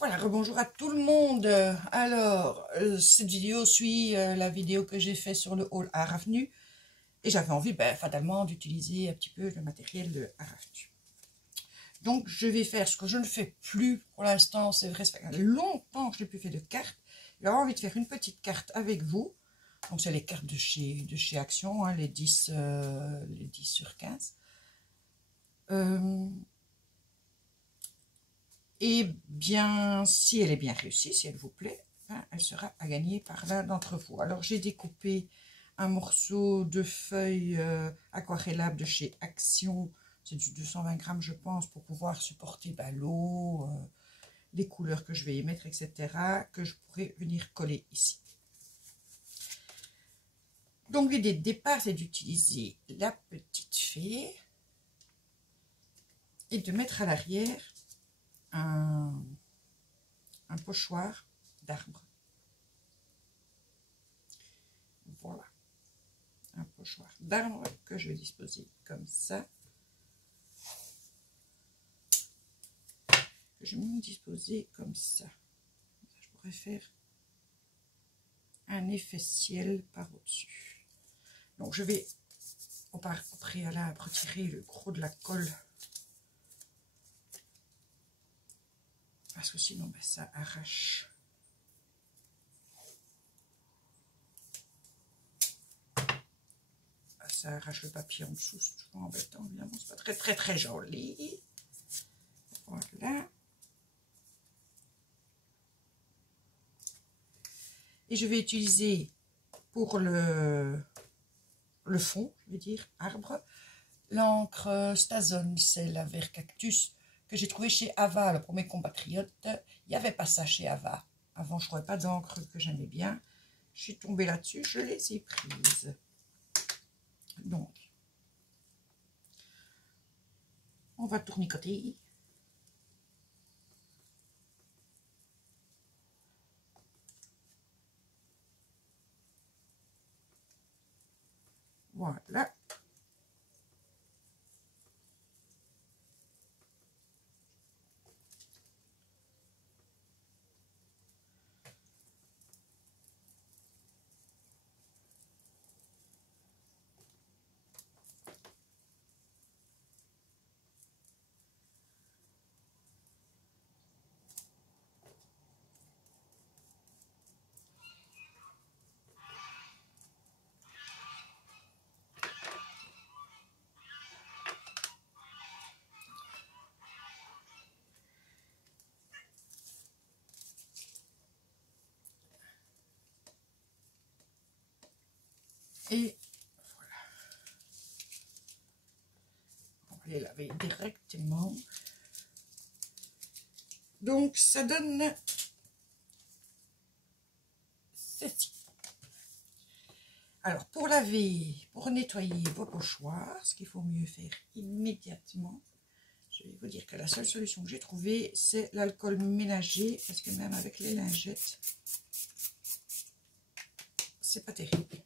Voilà, rebonjour à tout le monde. Alors, cette vidéo suit la vidéo que j'ai faite sur le haul Art Avenue. Et j'avais envie, fatalement, d'utiliser un petit peu le matériel de Art Avenue. Donc, je vais faire ce que je ne fais plus pour l'instant. C'est vrai, ça fait longtemps que je n'ai plus fait de cartes. J'avais envie de faire une petite carte avec vous. Donc, c'est les cartes de chez Action, hein, les 10 sur 15. Et bien, si elle est bien réussie, si elle vous plaît, elle sera à gagner par l'un d'entre vous. Alors, j'ai découpé un morceau de feuille aquarellables de chez Action. C'est du 220 grammes, je pense, pour pouvoir supporter l'eau, les couleurs que je vais y mettre, etc., que je pourrais venir coller ici. Donc, l'idée de départ, c'est d'utiliser la petite fée et de mettre à l'arrière un pochoir d'arbre. Voilà, un pochoir d'arbre que je vais disposer comme ça. Je vais me disposer comme ça. Je pourrais faire un effet ciel par au-dessus. Donc je vais au préalable retirer le gros de la colle. Parce que sinon ça arrache. Ça arrache le papier en dessous, c'est toujours embêtant, évidemment, c'est pas très joli. Voilà. Et je vais utiliser pour le fond, je vais dire, arbre, l'encre Stazone, c'est la vert cactus que j'ai trouvé chez Ava, pour mes compatriotes. Il n'y avait pas ça chez Ava. Avant, je ne trouvais pas d'encre que j'aimais bien. Je suis tombée là-dessus, je les ai prises. Donc, on va tournicoter. Voilà. Et voilà. On va les laver directement. Donc, ça donne ceci. Alors, pour laver, pour nettoyer vos pochoirs, ce qu'il faut mieux faire immédiatement, je vais vous dire que la seule solution que j'ai trouvée, c'est l'alcool ménager, parce que même avec les lingettes, c'est pas terrible.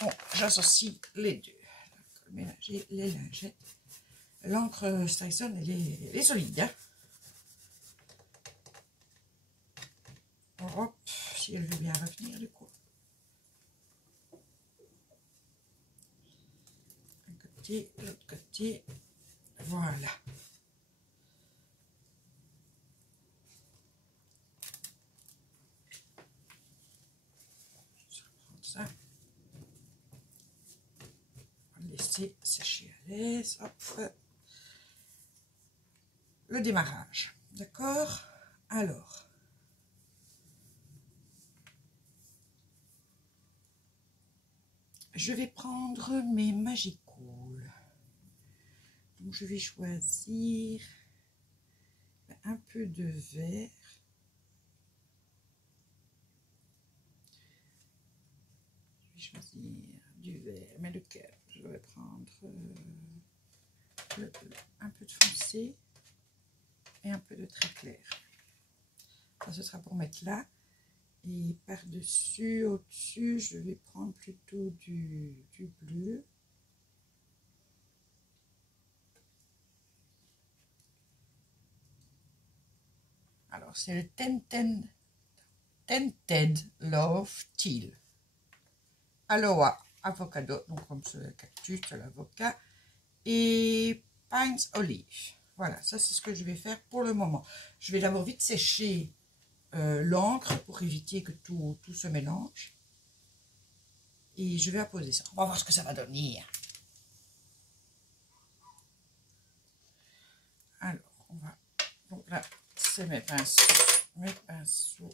Bon, j'associe les deux, l'alcool ménager, les lingettes. L'encre Stazone, elle est solide, hein. Hop, si elle veut bien revenir, du coup. Un côté, l'autre côté, voilà. Je vais reprendre ça. On va le laisser sécher à l'aise. Hop. Le démarrage, d'accord? Alors, je vais prendre mes Magicool. Donc, je vais choisir un peu de vert. Je vais choisir du vert, mais lequel? Je vais prendre un peu de foncé et un peu de très clair. Ça, ce sera pour mettre là. Et par-dessus, au-dessus, je vais prendre plutôt du bleu. Alors, c'est le Tented Love Teal. Aloha Avocado, donc comme ce cactus de l'avocat, et Pines Olive. Voilà, ça c'est ce que je vais faire pour le moment. Je vais d'abord vite sécher l'encre pour éviter que tout se mélange. Et je vais apposer ça. On va voir ce que ça va donner. Alors, on va... Donc là, c'est mes pinceaux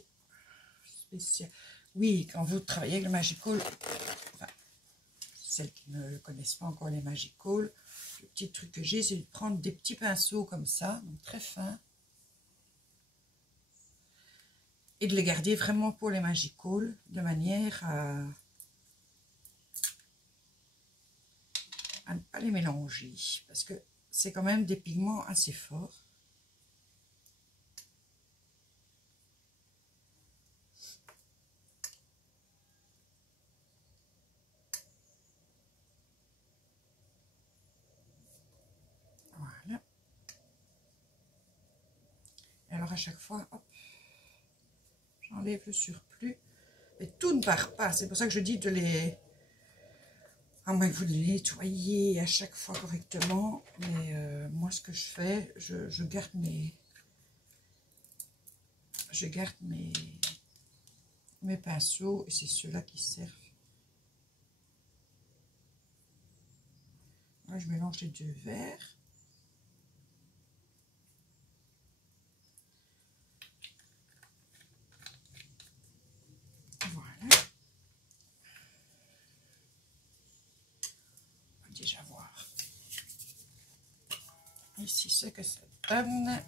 spéciaux. Oui, quand vous travaillez avec le Magical, enfin, celles qui ne connaissent pas encore les Magical, le petit truc que j'ai, c'est de prendre des petits pinceaux comme ça, donc très fins, et de les garder vraiment pour les Magical, de manière à ne pas les mélanger, parce que c'est quand même des pigments assez forts. Voilà. Et alors à chaque fois, hop, j'enlève le surplus. Mais tout ne part pas, c'est pour ça que je dis de les... À moins que vous les nettoyiez à chaque fois correctement. Mais moi, ce que je fais, je garde mes... mes pinceaux, et c'est ceux-là qui servent. Là, je mélange les deux verres. Voilà. On va déjà voir ici ce que ça donne.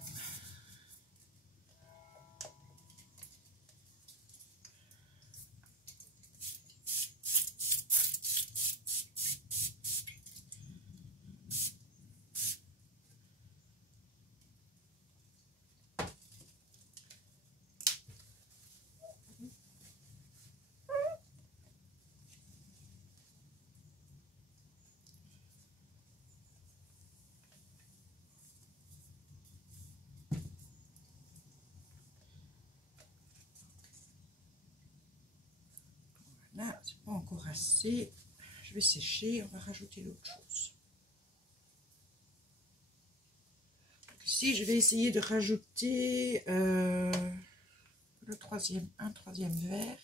Là, c'est pas encore assez. Je vais sécher, on va rajouter d'autres choses. Donc ici, je vais essayer de rajouter un troisième verre.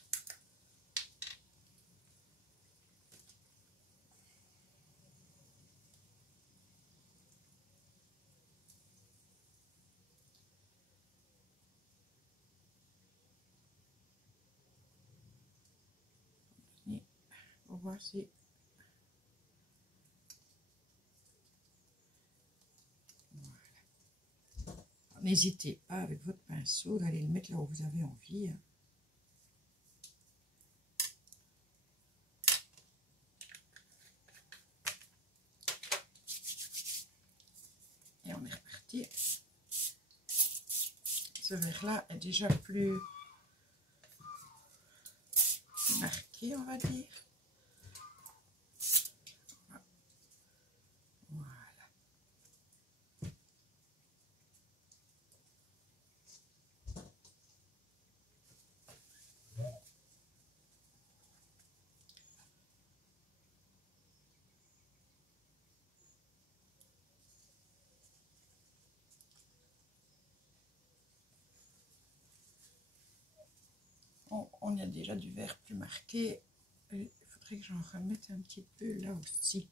Pour voir si... Voilà. N'hésitez pas avec votre pinceau d'aller le mettre là où vous avez envie. Et on est reparti. Ce verre-là est déjà plus marqué, on va dire. On y a déjà du vert plus marqué. Il faudrait que j'en remette un petit peu là aussi.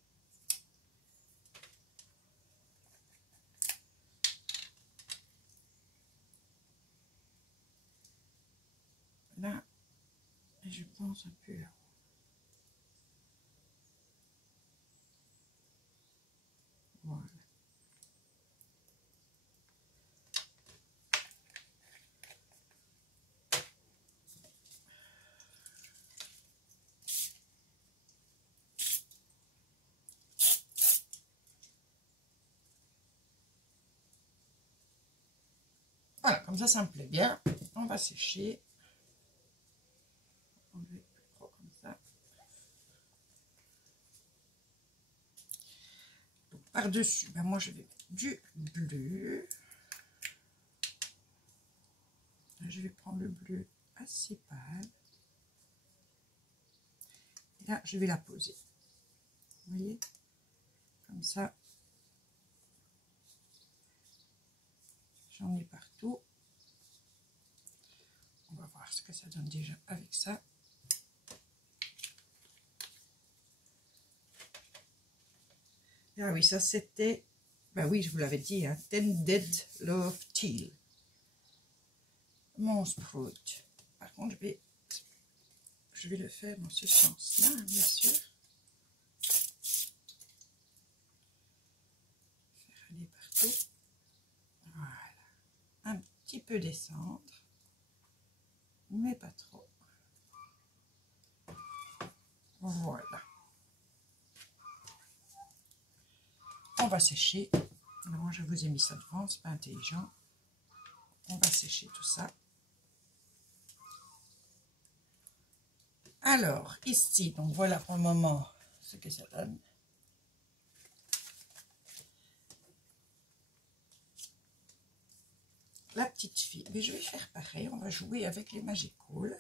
Là, et je pense un peu là. Voilà. Voilà, comme ça me plaît bien. On va sécher. On va plus trop comme ça. Par-dessus, ben moi je vais mettre du bleu. Je vais prendre le bleu assez pâle. Et là, je vais la poser. Vous voyez? Comme ça. J'en ai partout. On va voir ce que ça donne déjà avec ça. Ah oui, ça c'était... Ben oui, je vous l'avais dit, hein, Tended Love Teal. Mon Sprout. Par contre, je vais le faire dans ce sens-là, bien sûr. Faire aller partout. Voilà. Un petit peu descendre, mais pas trop. Voilà. On va sécher. Alors, moi, je vous ai mis ça devant, c'est pas intelligent. On va sécher tout ça. Alors, ici, donc voilà pour le moment ce que ça donne. La petite fille, mais je vais faire pareil, on va jouer avec les Magical.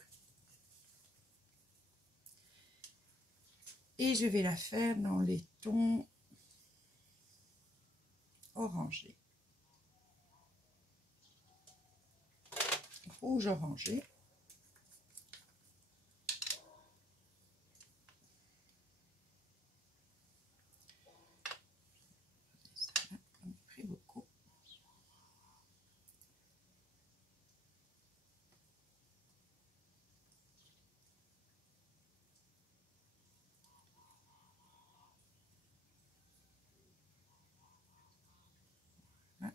Et je vais la faire dans les tons orangés. Rouge orangé. Ça a pris beaucoup. Voilà.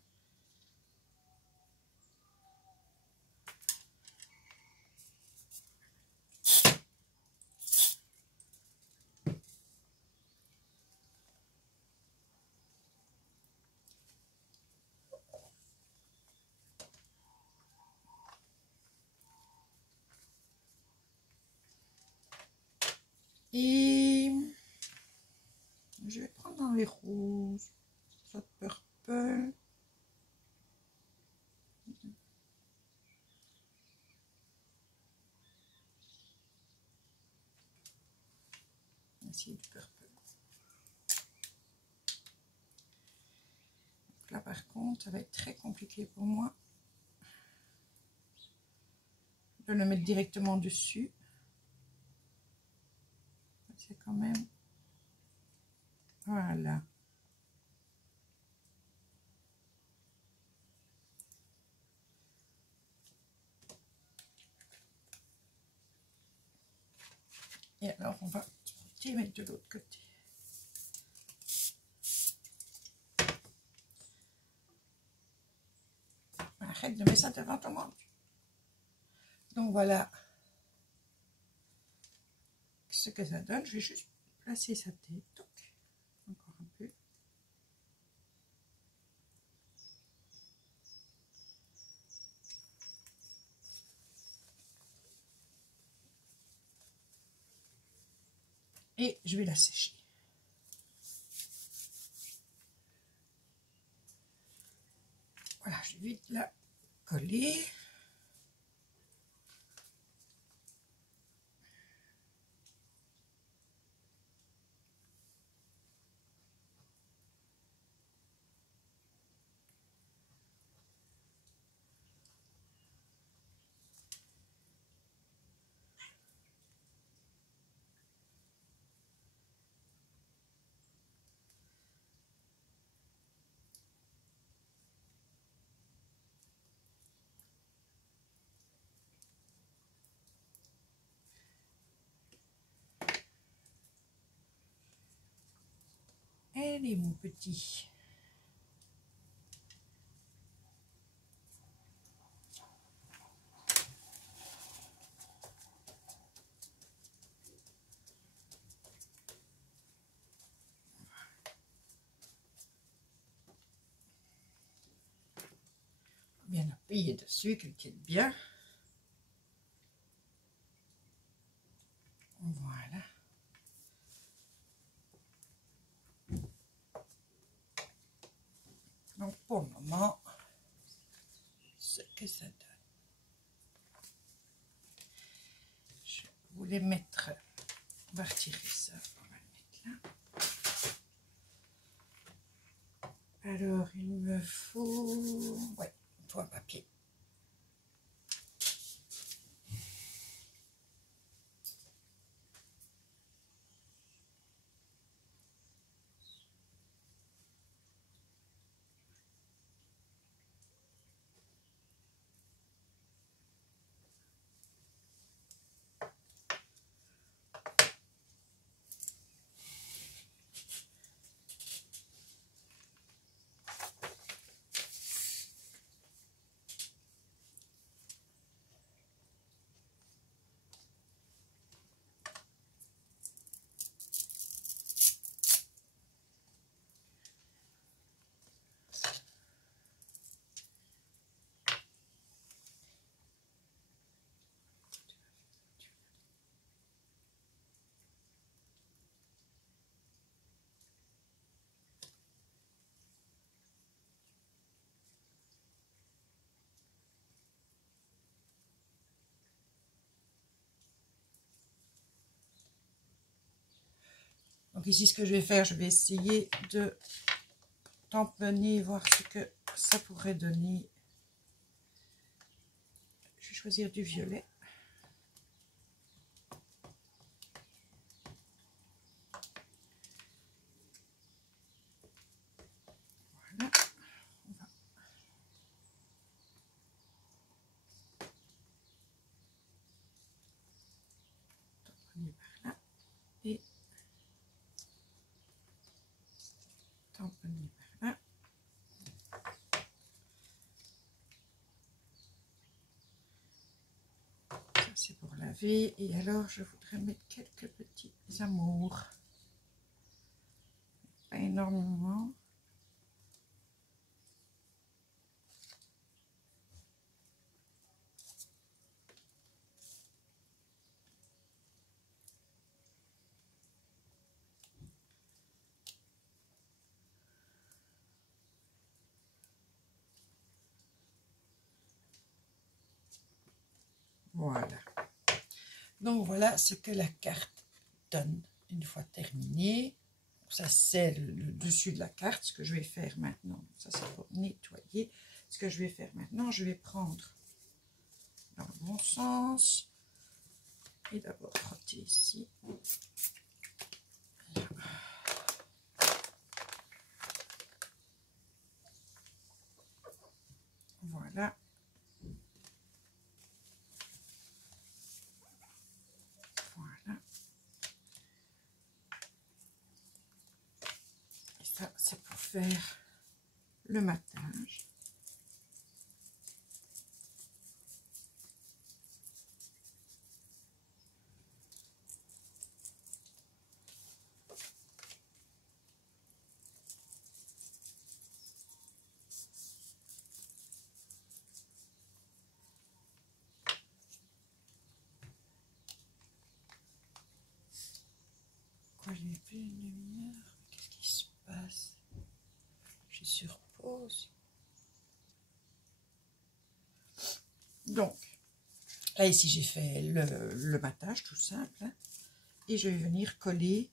Et je vais prendre dans les roses, soit purple. Ici, du purple. Donc là, par contre, ça va être très compliqué pour moi de le mettre directement dessus. C'est quand même... Voilà. Et alors, on va les mettre de l'autre côté. Arrête de mettre ça devant ton monde. Donc voilà ce que ça donne. Je vais juste placer sa tête. Donc, encore un peu. Et je vais la sécher. Voilà, je vais vite la coller. Allez, mon petit. Bien appuyer dessus, qu'elle tienne bien. Voilà. Donc pour le moment, ce que ça donne. voulais mettre, on va retirer ça, on va le mettre là. Alors, il me faut, ouais, il faut un papier. Donc ici, ce que je vais faire, je vais essayer de tamponner, voir ce que ça pourrait donner. Je vais choisir du violet. Voilà. On va tamponner par là et tamponner par là. Ça, c'est pour laver. Et alors, je voudrais mettre quelques petits amours. Pas énormément. Voilà. Donc, voilà ce que la carte donne une fois terminée. Ça, c'est le dessus de la carte. Ce que je vais faire maintenant, ça, c'est pour nettoyer. Ce que je vais faire maintenant, je vais prendre dans le bon sens. Et d'abord frotter ici. Voilà. Voilà. Et ça, c'est pour faire le matage. Quoi, j'ai plus une lumière? Qu'est-ce qui se passe? Je suis sur pause. Donc, là ici j'ai fait le matage tout simple. Hein, et je vais venir coller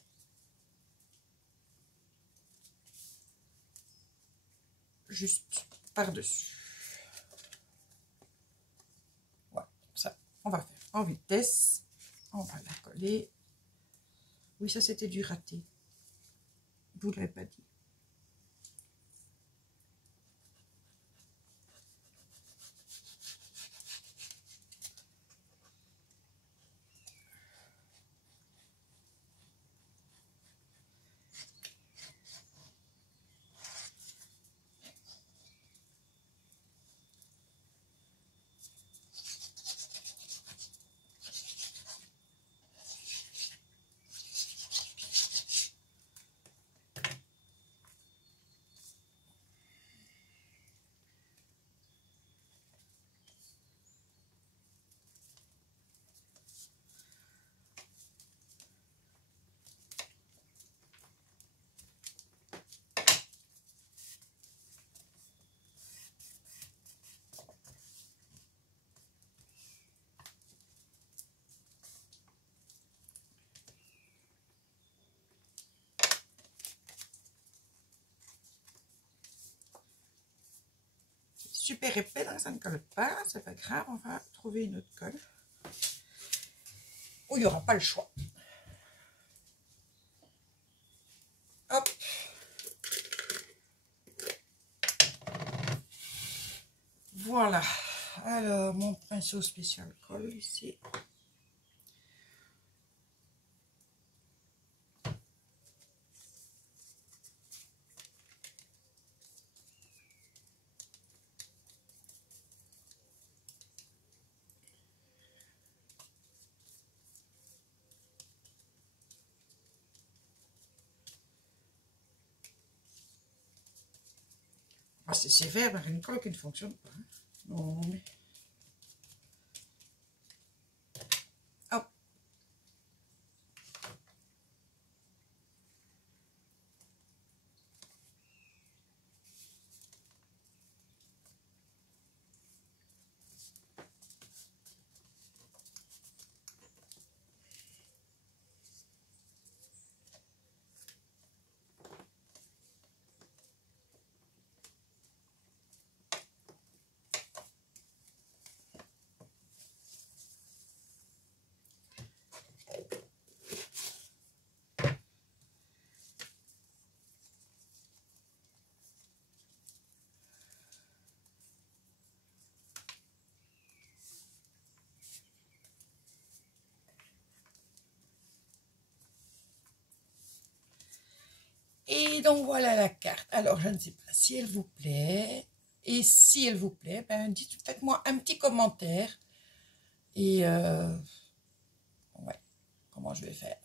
juste par-dessus. Voilà, ça, on va faire en vitesse. On va la coller. Oui, ça c'était du raté. Je ne vous l'avez pas dit. super épais, donc ça ne colle pas. C'est pas grave, on va trouver une autre colle. Où il n'y aura pas le choix. Hop. Voilà. Alors, mon pinceau spécial colle ici. Ah, c'est sévère, mais une colle qui ne fonctionne pas. Hein. Non, mais... Hop. Et donc voilà la carte. Alors je ne sais pas si elle vous plaît. Et si elle vous plaît, ben faites-moi un petit commentaire. Et ouais, comment je vais faire?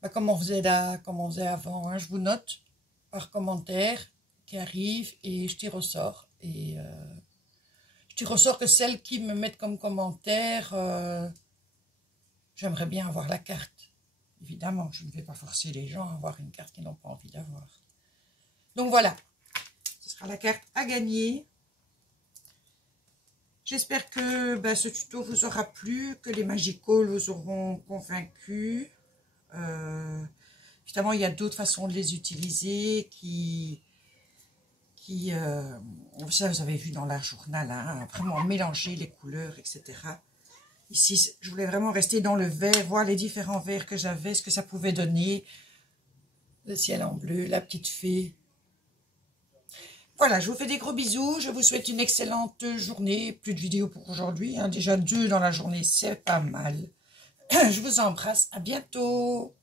Ben, comme on faisait là, comme on faisait avant, hein, je vous note par commentaire qui arrive et je tire au sort. Et je tire au sort que celles qui me mettent comme commentaire, j'aimerais bien avoir la carte. Évidemment, je ne vais pas forcer les gens à avoir une carte qu'ils n'ont pas envie d'avoir. Donc voilà, ce sera la carte à gagner. J'espère que ce tuto vous aura plu, que les Magical vous auront convaincu. Évidemment, il y a d'autres façons de les utiliser ça vous avez vu dans l'art journal, hein, vraiment mélanger les couleurs, etc. Ici, je voulais vraiment rester dans le vert, voir les différents verts que j'avais, ce que ça pouvait donner. Le ciel en bleu, la petite fée. Voilà, je vous fais des gros bisous. Je vous souhaite une excellente journée. Plus de vidéos pour aujourd'hui, hein. Déjà 2 dans la journée, c'est pas mal. Je vous embrasse. À bientôt.